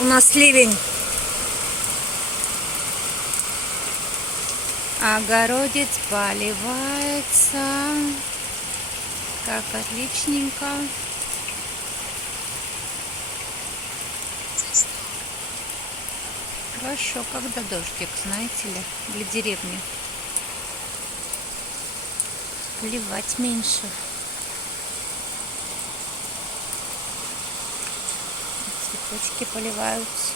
У нас ливень. Огородец поливается. Как отличненько. Хорошо, когда дождик, знаете ли, для деревни. Поливать меньше. Цветочки поливаются.